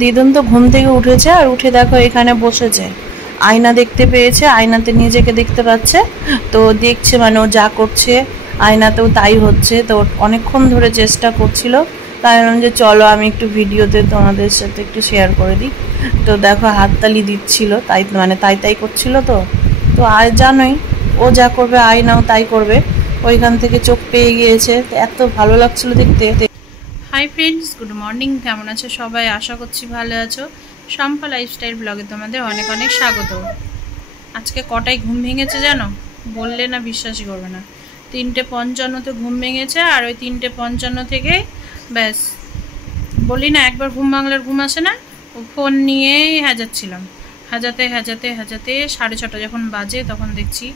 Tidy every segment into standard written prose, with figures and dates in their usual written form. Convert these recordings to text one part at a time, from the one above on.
দিদুন তো ঘুম থেকে উঠেছে, আর উঠে দেখো এখানে বসেছে, আয়না দেখতে পেয়েছে, আয়নাতে নিজেকে দেখতে পাচ্ছে। তো দেখছে, মানে ও যা করছে আয়নাতেও তাই হচ্ছে। তো অনেকক্ষণ ধরে চেষ্টা করছিল, তাই বললাম যে চলো আমি একটু ভিডিওতে তোমাদের সাথে একটু শেয়ার করে দিই। তো দেখো হাততালি দিচ্ছিল, তাই মানে তাই তাই করছিল। তো তো আর জানোই ও যা করবে আয়নাও তাই করবে, ওইখান থেকে চোখ পেয়ে গিয়েছে। এত ভালো লাগছিল দেখতে। Hi friends, good morning. কেমন আছো সবাই? আশা করছি ভালো আছো। শম্পা লাইফস্টাইল ব্লগে তোমাদের অনেক অনেক স্বাগত। আজকে কটায় ঘুম ভেঙেছে জানো? বললে না বিশ্বাসই করবে না। 3:55-তে ঘুম ভেঙেছে, আর ওই 3:55 থেকে ব্যাস বলি না একবার ঘুম ভাঙলে ঘুম আসে না, ফোন নিয়েই হাজাচ্ছিলাম। হাজাতে হাজাতে হাজাতে 6:30 যখন বাজে তখন দেখছি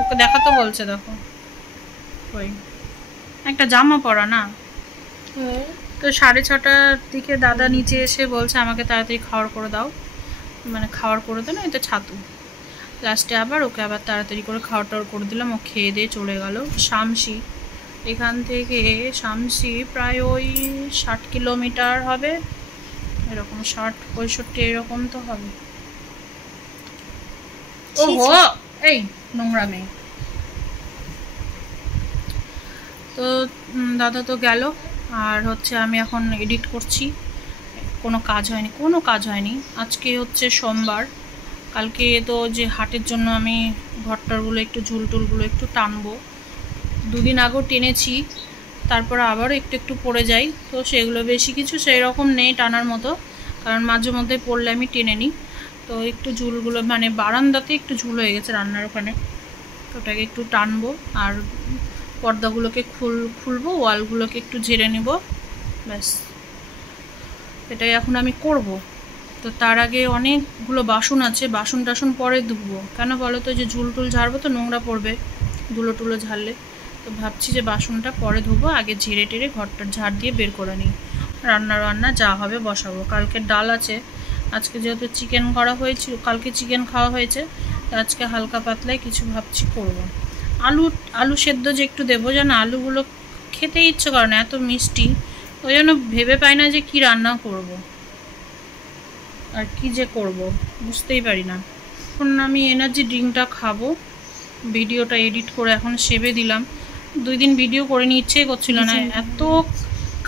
ওকে দেখা তো বলছে, দেখো ওই একটা জামা পরা না। তো 6:30টার দিকে দাদা নিচে এসে বলছে আমাকে তাড়াতাড়ি খাওয়ার করে দাও, মানে খাওয়ার করে দাও না, এটা ছাতু। লাস্টে আবার ওকে আবার তাড়াতাড়ি করে খাওয়ার টাওয়ার করে দিলাম, ও খেয়ে দিয়ে চলে গেল শামসি। এখান থেকে শামসি প্রায় ওই 60 কিলোমিটার হবে, এরকম 60-65 এরকম তো হবে। ওহো, এই নোংরা মেয়ে। তো দাদা তো গেল, আর হচ্ছে আমি এখন এডিট করছি। কোনো কাজ হয়নি। আজকে হচ্ছে সোমবার, কালকে তো যে হাটের জন্য আমি ঘরটারগুলো একটু ঝুলটুলগুলো একটু টানবো। 2 দিন আগেও টেনেছি, তারপর আবারও একটু একটু পড়ে যাই। তো সেগুলো বেশি কিছু সেই রকম নেই টানার মতো, কারণ মাঝে মধ্যে পড়লে আমি টেনে নিই। তো একটু ঝুলগুলো মানে বারান্দাতে একটু ঝুল হয়ে গেছে রান্নার ওখানে, তো ওটাকে একটু টানবো। আর পর্দাগুলোকে খুলবো, ওয়ালগুলোকে একটু ঝেড়ে নিব, ব্যাস এটাই এখন আমি করব। তো তার আগে অনেকগুলো বাসন আছে, বাসন টাসন পরে ধুবো। কেন বলো তো, যে ঝুল টুল ঝাড়বো তো নোংরা পড়বে ধুলো টুলো ঝাড়লে। তো ভাবছি যে বাসনটা পরে ধুবো, আগে ঝেড়ে টেড়ে ঘরটার ঝাড় দিয়ে বের করে নিই। রান্না যা হবে বসাবো। কালকে ডাল আছে, আজকে যেহেতু চিকেন করা হয়েছিল, কালকে চিকেন খাওয়া হয়েছে, আজকে হালকা পাতলায় কিছু ভাবছি করব। আলু সেদ্ধ যে একটু দেবো, যেন আলুগুলো খেতে ইচ্ছে করে না, এত মিষ্টি। ওই জন্য ভেবে পাই না যে কি রান্না করব আর কি যে করব, বুঝতেই পারি না। এখন আমি এনার্জি ড্রিঙ্কটা খাবো, ভিডিওটা এডিট করে এখন সেভে দিলাম। 2 দিন ভিডিও করে নিয়ে ইচ্ছেই করছিল না, এত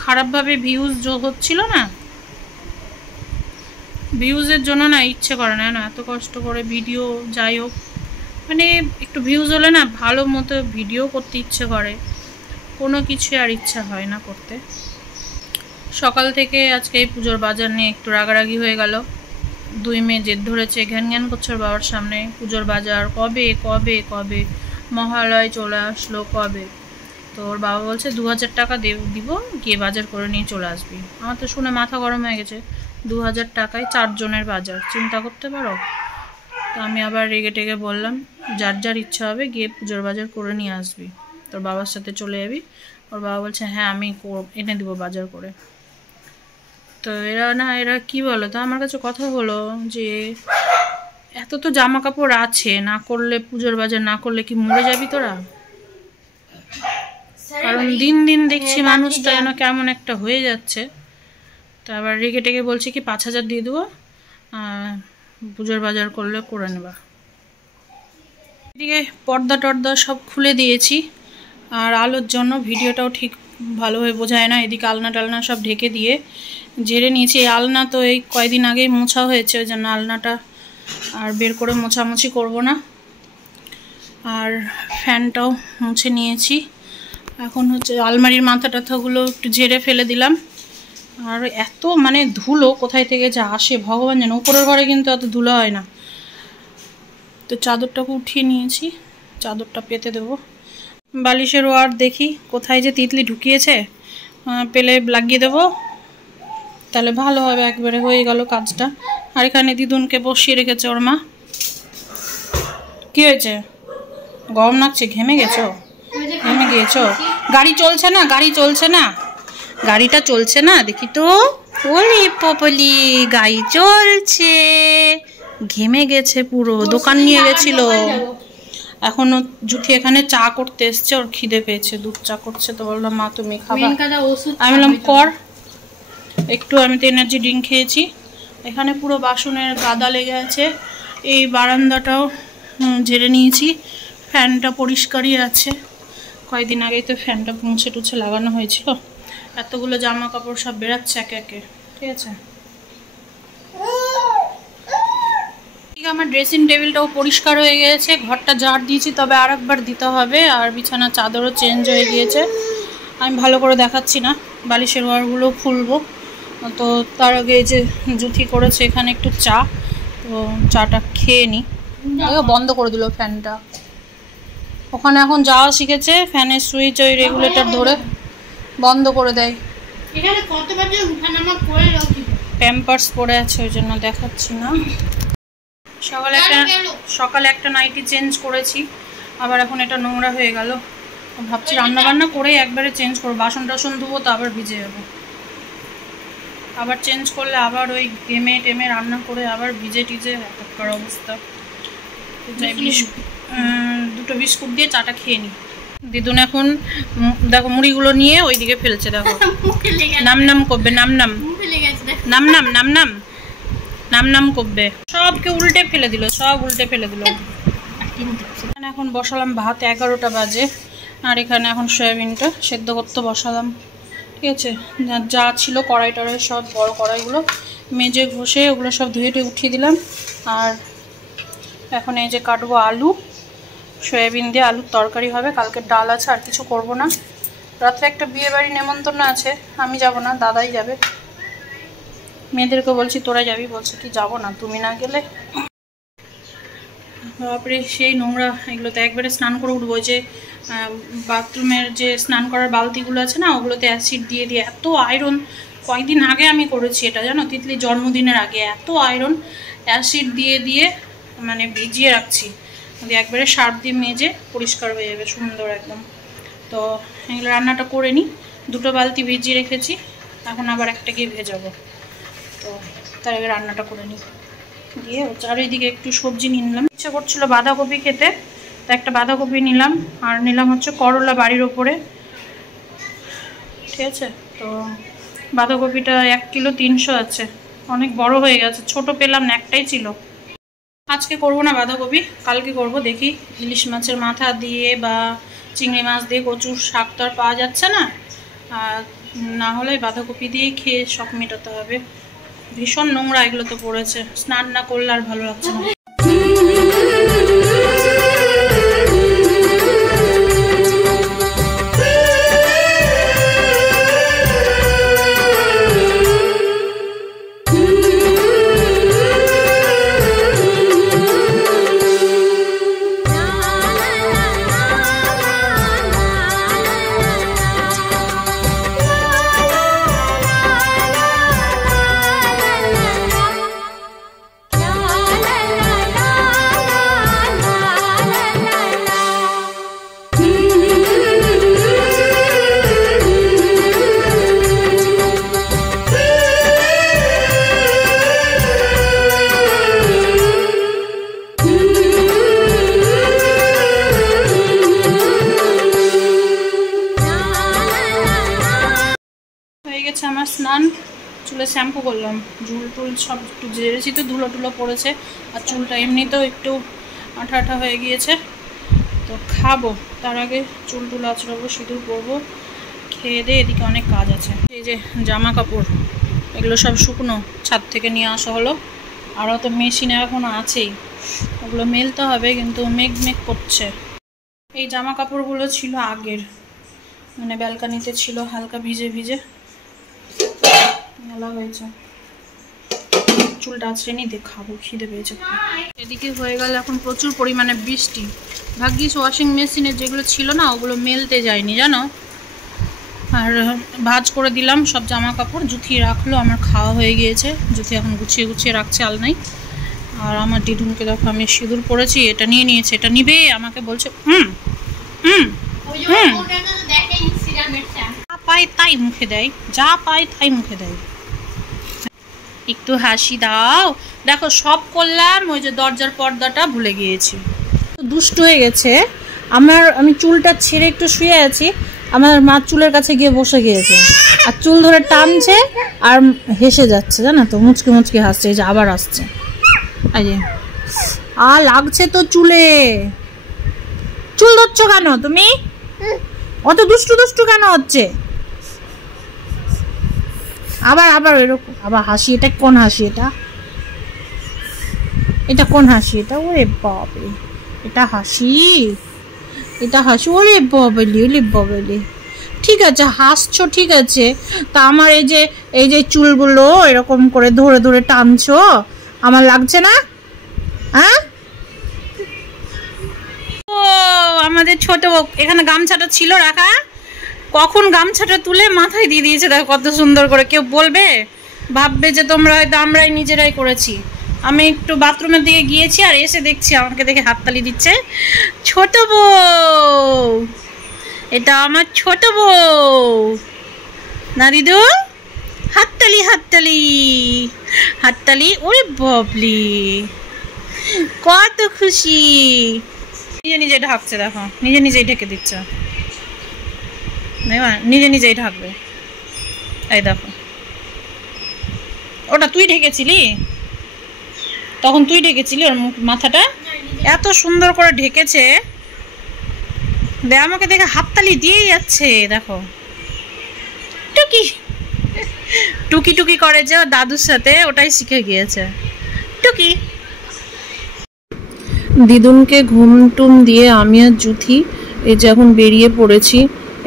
খারাপভাবে ভিউজ হচ্ছিল না, ভিউজের জন্য না ইচ্ছে করে না, এত কষ্ট করে ভিডিও। যাই হোক, মানে একটু ভিউজ হলে না ভালো মতো ভিডিও করতে ইচ্ছে করে, কোনো কিছু আর ইচ্ছা হয় না করতে। সকাল থেকে আজকে এই পুজোর বাজার নিয়ে একটু রাগারাগি হয়ে গেল। 2 মেয়ে জেদ ধরেছে, ঘ্যান করছে বাবার সামনে, পুজোর বাজার কবে কবে কবে, মহালয় চলে আসলো কবে। তো ওর বাবা বলছে 2000 টাকা দিব, গিয়ে বাজার করে নিয়ে চলে আসবি। আমার তো শুনে মাথা গরম হয়ে গেছে, 2000 টাকায় 4 জনের বাজার, চিন্তা করতে পারো। তো আমি আবার রেগে টেগে বললাম, যার যার ইচ্ছা হবে গিয়ে পুজোর বাজার করে নিয়ে আসবি, তোর বাবার সাথে চলে যাবি। ওর বাবা বলছে হ্যাঁ আমি এনে দিব বাজার করে। তো এরা কি বলো তো, আমার কাছে কথা হলো যে এত তো জামা কাপড় আছে, না করলে পুজোর বাজার না করলে কি মরে যাবি তোরা? কারণ দিন দিন দেখছি মানুষটা যেন কেমন একটা হয়ে যাচ্ছে। তো আবার রেগে টেগে বলছে কি 5000 দিয়ে দেবো, পুজোর বাজার করলে করে নেবা। এদিকে পর্দা টর্দা সব খুলে দিয়েছি, আর আলোর জন্য ভিডিওটাও ঠিক ভালোভাবে বোঝায় না। এদিকে আলনা টালনা সব ঢেকে দিয়ে ঝেড়ে নিয়েছি। এই আলনা তো এই কয়েকদিন আগেই মোছা হয়েছে, ওই জন্য আলনাটা আর বের করে মোছামুছি করব না। আর ফ্যানটাও মুছে নিয়েছি। এখন হচ্ছে আলমারির মাথা টাথাগুলো একটু ঝেড়ে ফেলে দিলাম। আর এত মানে ধুলো কোথায় থেকে যা আসে ভগবান জানে, উপরের ঘরে কিন্তু এত ধুলো হয় না। তো চাদরটাকে উঠিয়ে নিয়েছি, চাদরটা পেতে দেবো। বালিশের ওয়ার দেখি কোথায় যে তিতলি ঢুকিয়েছে, পেলে লাগিয়ে দেবো, তাহলে ভালো হবে, একবারে হয়ে গেল কাজটা। আর এখানে দিদুনকে বসিয়ে রেখেছে ওর মা। কি হয়েছে? গরম লাগছে? ঘেমে গেছো? গাড়ি চলছে না, গাড়িটা চলছে না, দেখি তো। ওলি পপলি, গাড়ি চলছে, ঘেমে গেছে পুরো। দোকান নিয়ে গেছিল, এখনো জুথি এখানে চা করতে এসছে, ওর খিদে পেয়েছে, দুধ চা করছে। তো বললাম মা তুমি খাবা, আমি বললাম কর একটু। আমি তো এনার্জি ড্রিঙ্ক খেয়েছি। এখানে পুরো বাসনের গাদা লেগে আছে। এই বারান্দাটাও ঝেড়ে নিয়েছি, ফ্যানটা পরিষ্কারই আছে, কয়েকদিন আগেই তো ফ্যানটা মুছে টুছে লাগানো হয়েছিল। এতগুলো জামা কাপড় সব বেরাচ্ছে একে একে, ঠিক আছে। আমার ড্রেসিং টেবিলটাও পরিষ্কার হয়ে গিয়েছে, ঘরটা ঝাড় দিয়েছি, তবে আর একবার দিতে হবে। আর বিছানার চাদরও চেঞ্জ হয়ে গিয়েছে। আমি ভালো করে দেখাচ্ছি না, বালিশের ওয়ারগুলো খুলবো। তো তার আগে এই যে জুথি করেছে এখানে একটু চা, তো চাটা খেয়ে নিই। বন্ধ করে দিল ফ্যানটা। ওখানে এখন যাওয়া শিখেছে, ফ্যানের সুইচ ওই রেগুলেটর ধরে বন্ধ করে দেয়। প্যাম্পার্স পরে আছে ওই জন্য দেখাচ্ছি না। সকালে একটা নাইটি চেঞ্জ করেছি, আবার এখন এটা নোংরা হয়ে গেল। ভাবছি রান্না বান্না করে একবারে চেঞ্জ করবো, বাসন টাসন ধুবো তো আবার ভিজে যাবো। আবার চেঞ্জ করলে আবার ওই গেমে টেমে রান্না করে আবার ভিজে টিজে একার অবস্থা। যাই দুটো বিস্কুট দিয়ে চাটা খেয়ে নিই। দিদুন এখন দেখো মুড়িগুলো নিয়ে ওইদিকে ফেলছে, দেখো নাম নাম করবে, নাম নাম নাম নাম নাম নাম নাম নাম করবে, সবকে উল্টে ফেলে দিল, সব উল্টে ফেলে দিল। এখন বসালাম ভাত, 11টা বাজে। আর এখানে এখন সয়াবিনটা সেদ্ধ করতে বসালাম, ঠিক আছে। যা ছিল কড়াই টড়াই সব বড় কড়াইগুলো মেজে ঘষে ওগুলো সব ধুয়ে টুয়ে উঠিয়ে দিলাম। আর এখন এই যে কাটবো আলু, সয়াবিন দিয়ে আলুর তরকারি হবে। কালকে ডাল আছে, আর কিছু করব না। রাত্রে একটা বিয়ে বাড়ি নেমন্তন্ন আছে, আমি যাব না, দাদাই যাবে। মেয়েদেরকে বলছি তোরা যাবি, বলছে কি যাব না, তুমি না গেলে। বাপরে সেই নোংরা, এগুলোতে একবারে স্নান করে উঠবো। যে বাথরুমের যে স্নান করার বালতিগুলো আছে না, ওগুলোতে অ্যাসিড দিয়ে দিয়ে এত আয়রন। কয়েকদিন আগে আমি করেছি এটা, জানো, তিতলির জন্মদিনের আগে। এত আয়রন অ্যাসিড দিয়ে দিয়ে মানে ভিজিয়ে রাখছি, একবারে সার্ফ দিয়ে মেজে পরিষ্কার হয়ে যাবে সুন্দর একদম। তো এগুলো রান্নাটা করে নিই। 2টো বালতি ভিজিয়ে রেখেছি, এখন আবার একটা গিয়ে ভেজাবো। তো তার আগে রান্নাটা করে নিই দিয়ে। আর এইদিকে একটু সবজি নিয়ে নিলাম, ইচ্ছা করছিল বাঁধাকপি খেতে, তো একটা বাঁধাকপি নিলাম। আর নিলাম হচ্ছে করলা বাড়ির ওপরে, ঠিক আছে। তো বাঁধাকপিটা 1 কিলো 300 আছে, অনেক বড় হয়ে গেছে, ছোট পেলাম না, একটাই ছিল। আজকে করবো না বাঁধাকপি, কালকে করব। দেখি ইলিশ মাছের মাথা দিয়ে বা চিংড়ি মাছ দিয়ে কচুর শাক তো আর পাওয়া যাচ্ছে না, আর না হলে বাঁধাকপি দিয়ে খেয়ে শখ মেটাতে হবে। ভীষণ নোংরা এগুলো তো পড়েছে, স্নান না করলে আর ভালো লাগছে না। আমার স্নান, চুলে শ্যাম্পু করলাম, ঝুল টুল সব একটু জেরেছি, তো ধুলো টুলো পড়েছে। আর চুলটা এমনিতেও একটু আঠা আঠা হয়ে গিয়েছে। তো খাবো, তার আগে চুল টুল আঁচড়াবো, সিঁদুর পরবো, খেয়ে দিয়ে। এদিকে অনেক কাজ আছে। এই যে জামা কাপড়, এগুলো সব শুকনো, ছাদ থেকে নিয়ে আসা হলো। আরও তো মেশিনে এখনও আছেই, ওগুলো মেলতে হবে, কিন্তু মেঘ মেঘ করছে। এই জামা কাপড়গুলো ছিল আগের, মানে ব্যালকানিতে ছিল, হালকা ভিজে ভিজে মেলা হয়েছে। চুলটা আঁচড়ে নিয়ে খাবো, খিদে পেয়েছে। এদিকে হয়ে গেল এখন প্রচুর পরিমাণে বৃষ্টি। ভাগ্যিস ওয়াশিং মেশিনে যেগুলো ছিল না, ওগুলো মেলতে যায়নি, জানো। আর ভাঁজ করে দিলাম সব জামা কাপড়, জুথি রাখলো, আমার খাওয়া হয়ে গিয়েছে। জুথি এখন গুছিয়ে গুছিয়ে রাখছে আলনাই। আর আমার দিদুনকে দেখো, আমি সিঁদুর পরেছি, এটা নিয়ে নিয়েছে, এটা নিবে, আমাকে বলছে যা পায় তাই মুখে দেয়, যা পায় তাই মুখে দেয়। একটু হাসি দাও। দেখো সব করলাম, ওই যে দরজার পর্দাটা ভুলে গিয়েছি। দুষ্ট হয়ে গেছে। আমি চুলটা ছেড়ে একটু শুয়ে আছি, আমার মা চুলের কাছে গিয়ে বসে গিয়েছে আর চুল ধরে টানছে আর হেসে যাচ্ছে, জানো তো, মুচকি মুচকি হাসছে। এই যে আবার আসছে, এই যে লাগছে তো চুলে। চুল ধরছো কেন তুমি? অত দুষ্টু দুষ্টু কেন হচ্ছে? আবার আবার এরকম আবার হাসি। এটা কোন হাসি? এটা কোন হাসি? এটা ওরে বাবরে, এটা হাসি? এটা হাসি? ওরে বাবলি, ওরে বাবলি। ঠিক আছে হাসছো, ঠিক আছে, তা আমার এই যে চুলগুলো এরকম করে ধরে ধরে টানছো, আমার লাগছে না? হ্যাঁ? ও আমাদের ছোট এখানে গামছাটা ছিল রাখা, কখন গামছাটা তুলে মাথায় দিয়ে দিয়েছে, দেখো কত সুন্দর করে। কেউ বলবে, ভাববে যে তোমরা হয়তো আমরাই নিজেরাই করেছি। আমি একটু বাথরুমের দিকে গিয়েছি আর এসে দেখছি আমাকে দেখে হাততালি দিচ্ছে ছোট বউ। এটা আমার ছোট বউ না দিদু? হাততালি হাততালি হাততালি। ওরে বাবলি, কত খুশি। নিজে নিজে ঢাকছে, দেখো নিজে নিজেই ঢেকে দিচ্ছে, নিজে নিজেই ঢাকবে। এই দেখো, ওটা তুই ঢেকেছিলি, তখন তুই ঢেকেছিলি ওর মাথাটা, এত সুন্দর করে ঢেকেছে। আমাকে দেখে হাততালি দিয়েই যাচ্ছে, দেখো টুকি টুকি টুকি করে যে দাদুর সাথে, ওটাই শিখে গিয়েছে টুকি। দিদুনকে ঘুম টুম দিয়ে আমি আর জুথি এই যে এখন বেরিয়ে পড়েছি,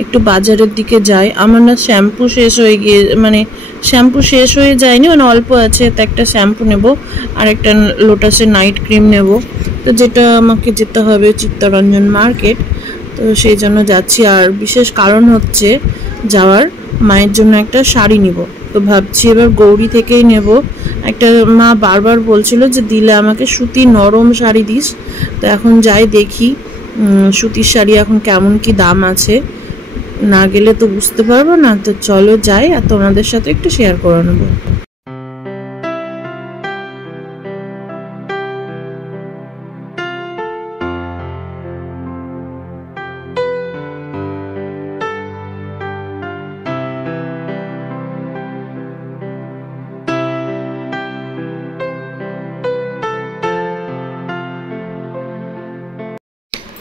একটু বাজারের দিকে যাই। আমার না শ্যাম্পু শেষ হয়ে গিয়ে, মানে শ্যাম্পু শেষ হয়ে যায়নি, মানে অল্প আছে, তো একটা শ্যাম্পু নেব আর একটা লোটাসের নাইট ক্রিম নেব। তো যেটা আমাকে যেতে হবে চিত্তরঞ্জন মার্কেট, তো সেই জন্য যাচ্ছি। আর বিশেষ কারণ হচ্ছে যাওয়ার, মায়ের জন্য একটা শাড়ি নিব। তো ভাবছি এবার গৌরী থেকেই নেব একটা। মা বারবার বলছিল যে দিলে আমাকে সুতি নরম শাড়ি দিস। তো এখন যাই দেখি সুতির শাড়ি এখন কেমন কি দাম আছে, না গেলে তো বুঝতে পারবো না। তো চলো যাই আর তোমাদের সাথে একটু শেয়ার করে নেবো।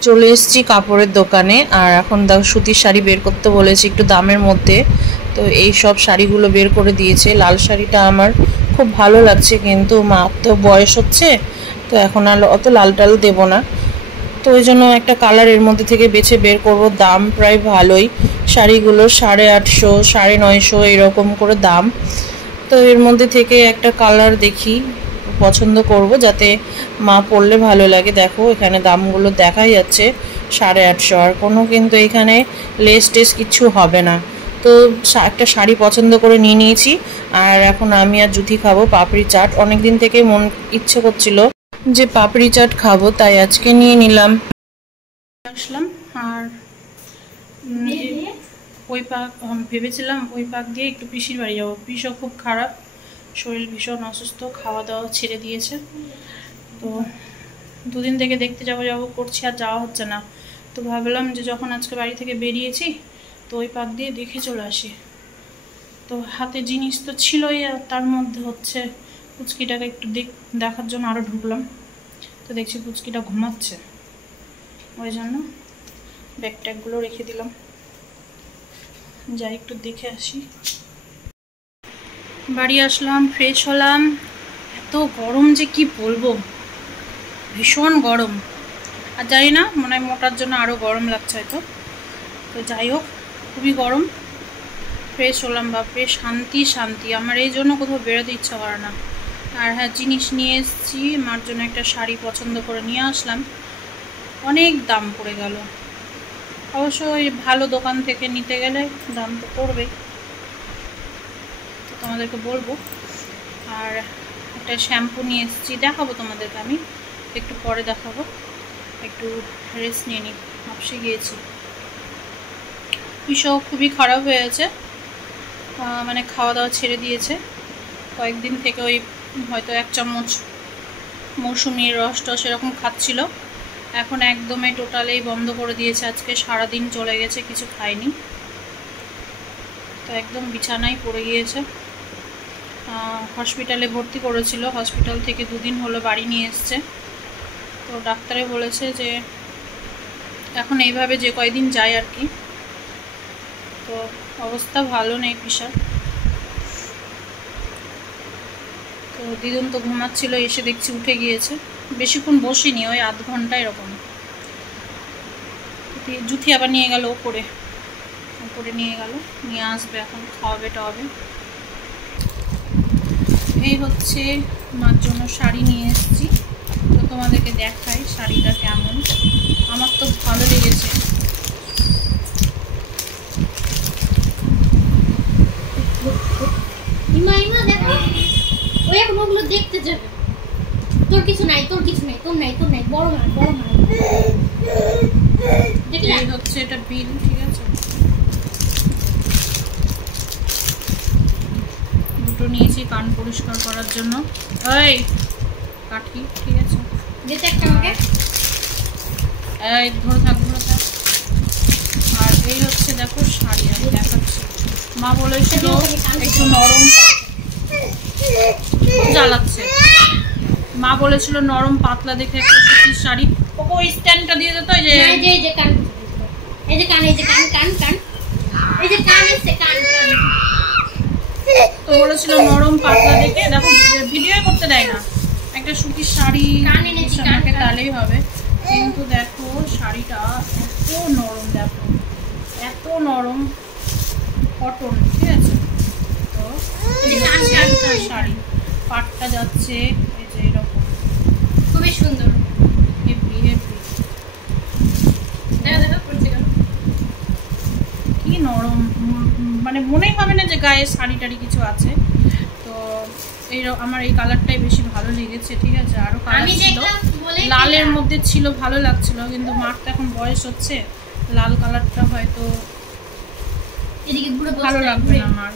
চলে এসেছি কাপড়ের দোকানে, আর এখন দেখো সুতির শাড়ি বের করতে বলেছি একটু দামের মধ্যে। তো এই সব শাড়িগুলো বের করে দিয়েছে। লাল শাড়িটা আমার খুব ভালো লাগছে, কিন্তু মা তো বয়স হচ্ছে, তো এখন আর অত লাল টাল দেবো না। তো ওই জন্য একটা কালার এর মধ্যে থেকে বেছে বের করব। দাম প্রায় ভালোই, শাড়িগুলো 850 950 এরকম করে দাম। তো এর মধ্যে থেকে একটা কালার দেখি পছন্দ করব, যাতে মা পরলে ভালো লাগে। দেখো এখানে দামগুলো দেখাই যাচ্ছে 850, আর কোনো কিন্তু এখানে লেস টেস কিছু হবে না। তো একটা শাড়ি পছন্দ করে নিয়ে নিয়েছি। আর এখন আমি আর জুথি খাবো পাপড়ি চাট। অনেক দিন থেকে মন ইচ্ছে করছিল যে পাপড়ি চাট খাবো, তাই আজকে নিয়ে নিলাম। আসলাম আর ওই পাক ভেবেছিলাম ওই পাক দিয়ে একটু পিসির বাড়ি যাবো। পিসও খুব খারাপ, শরীর ভীষণ অসুস্থ, খাওয়া দাওয়া ছেড়ে দিয়েছে। তো দুদিন থেকে দেখতে যাবো করছি, আর যাওয়া হচ্ছে না। তো ভাবলাম যে যখন আজকে বাড়ি থেকে বেরিয়েছি, তো ওই পাক দিয়ে দেখে চলে আসি। তো হাতে জিনিস তো ছিলই, আর তার মধ্যে হচ্ছে পুচকিটাকে একটু দেখার জন্য আরও ঢুকলাম। তো দেখছি পুচকিটা ঘুমাচ্ছে, ওই জন্য ব্যাগ ট্যাগগুলো রেখে দিলাম। যাই একটু দেখে আসি। বাড়ি আসলাম, ফ্রেশ হলাম। এত গরম যে কি বলবো, ভীষণ গরম। আর জানি না, মনে হয় মোটার জন্য আরও গরম লাগছে হয়তো। তো যাই হোক, খুবই গরম। ফ্রেশ হলাম, বাপরে শান্তি শান্তি। আমার এই জন্য কোথাও বেরোতে ইচ্ছা করে না। আর হ্যাঁ, জিনিস নিয়ে এসেছি, মার জন্য একটা শাড়ি পছন্দ করে নিয়ে আসলাম। অনেক দাম পড়ে গেল। অবশ্য ওই ভালো দোকান থেকে নিতে গেলে দাম তো পড়বেই, তো তোমাদেরকে বলবো। আর একটা শ্যাম্পু নিয়ে এসেছি, দেখাবো তোমাদেরকে, আমি একটু পরে দেখাবো। একটু রেস্ট নিয়ে নিই, হাঁপসে গিয়েছি। পিসও খুবই খারাপ হয়ে আছে, মানে খাওয়া দাওয়া ছেড়ে দিয়েছে কয়েকদিন থেকে। ওই হয়তো 1 চামচ মৌসুমির রস টস এরকম খাচ্ছিল, এখন একদমই টোটালেই বন্ধ করে দিয়েছে। আজকে সারাদিন চলে গেছে, কিছু খায়নি, তো একদম বিছানায় পড়ে গিয়েছে। হসপিটালে ভর্তি করেছিল, হসপিটাল থেকে 2 দিন হলো বাড়ি নিয়ে এসছে। তো ডাক্তারে বলেছে যে এখন এইভাবে যে কয়দিন যায় আর কি। তো অবস্থা ভালো নেই পিসার। তো দিদুন তো ঘুমাচ্ছিল, এসে দেখছি উঠে গিয়েছে। বেশিক্ষণ বসিনি, ওই আধ ঘন্টা এরকম। জুথি আবার নিয়ে গেল উপরে নিয়ে গেল, নিয়ে আসবে এখন, খাওয়াবে টাওয়াবে। এই হচ্ছে মার জন্য শাড়ি নিয়ে এসেছি, তো তোমাদেরকে দেখাই শাড়িটা কেমন। আমার তো ভালো লেগেছে। দেখতে যাবে, তোর কিছু নাই, তোর নাই, বড় মাল দেখলে হচ্ছে এটা বিল, ঠিক আছে। দুটো নিয়েছি কান পরিষ্কার করার জন্য। এই কাঠি, ঠিক আছে, যেতে একটা আমাকে এই ধরে থাক। আর এই হচ্ছে দেখো শাড়ি, আমি দেখাচ্ছি। মা বলেছিল একটু নরম, জ্বালাচ্ছে। মা বলেছিল নরম পাতলা দেখে একটা সুতির শাড়ি। ওই স্ট্যান্ডটা দিয়ে যেত, এই যে কান, এই যে কান, এই যে কান, এই যে কান আছে, কান। তো বলেছিল নরম পাতলা দেখে, দেখো ভিডিও করতে দেয় না, একটা সুতির শাড়ি আমাকে তাহলেই হবে। কিন্তু দেখো শাড়িটা এত নরম, দেখো এত নরম কটন, ঠিক আছে। তো শাড়ি পাটটা যাচ্ছে এই যে এরকম, খুবই সুন্দর, কি নরম, মানে মনেই হবে না যে গায়ে শাড়ি টাড়ি কিছু আছে। তো আমার এই কালারটাই বেশি ভালো লেগেছে, ঠিক আছে। আরো কালার ছিল, লালের মধ্যে ছিল, ভালো লাগছিল, কিন্তু মার তো এখন বয়স হচ্ছে, লাল কালারটা হয়তো ভালো লাগবে না মার।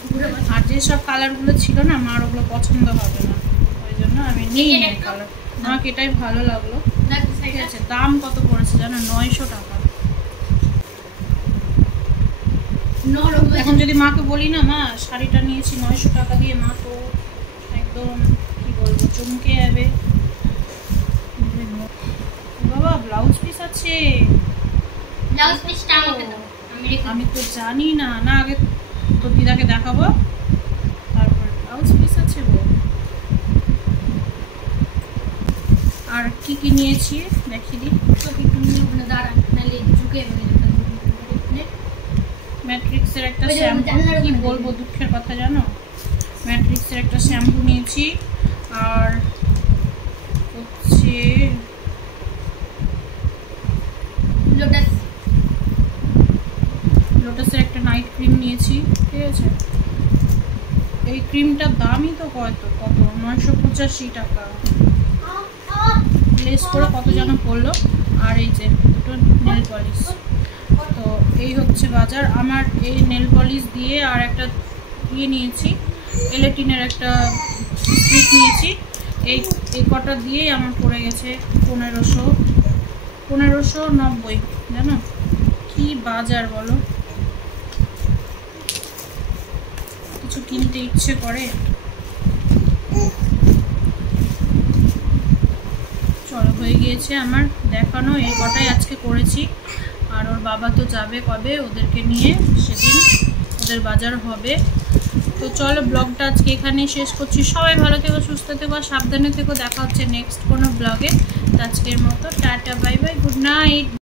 আর যেসব কালারগুলো ছিল না মার, ওগুলো পছন্দ হবে না, ওই জন্য আমি নিই এই কালার। আমাকে এটাই ভালো লাগলো, ঠিক আছে। দাম কত পড়েছে জানো? 900 টাকা। এখন যদি মাকে বলি না মা শাড়িটা নিয়েছি 900 টাকা দিয়ে, মা তো একদম কি বলবো চমকে যাবে। বাবা ব্লাউজ পিস আছে, আমি তো জানি না। না আগে তো দিদাকে দেখাবো, তারপর ব্লাউজ পিস আছে গো। আর কি কি নিয়েছি দেখিয়ে দিই। ম্যাট্রিক্সের একটা শ্যাম্পু, কি বলবো দুঃখের কথা জানো, ম্যাট্রিক্সের একটা শ্যাম্পু নিয়েছি। আর হচ্ছে লোটাসের একটা নাইট ক্রিম নিয়েছি, ঠিক আছে। এই ক্রিমটার দামই তো কত 985 টাকা, লেস করে কত যেন পড়লো। আর এই যে দুটো নেল পলিশ। তো এই হচ্ছে বাজার আমার। এই নেল পলিশ দিয়ে আর একটা ইয়ে নিয়েছি, এলেটিনের একটা স্টিক নিয়েছি। এই কটা দিয়েই আমার পড়ে গেছে 1590, জানো কি বাজার বলো। কিছু কিনতে ইচ্ছে করে। চলো হয়ে গিয়েছে আমার দেখানো, এই কটাই আজকে করেছি। আর ওর বাবা তো যাবে কবে, ওদেরকে নিয়ে সেদিন ওদের বাজার হবে। তো চলো ব্লগটা আজকে এখানেই শেষ করছি। সবাই ভালো থেকো, সুস্থ থেকো, সাবধানে থেকো। দেখা হচ্ছে নেক্সট কোনো ব্লগে। আজকের মতো tata, bye bye, good night.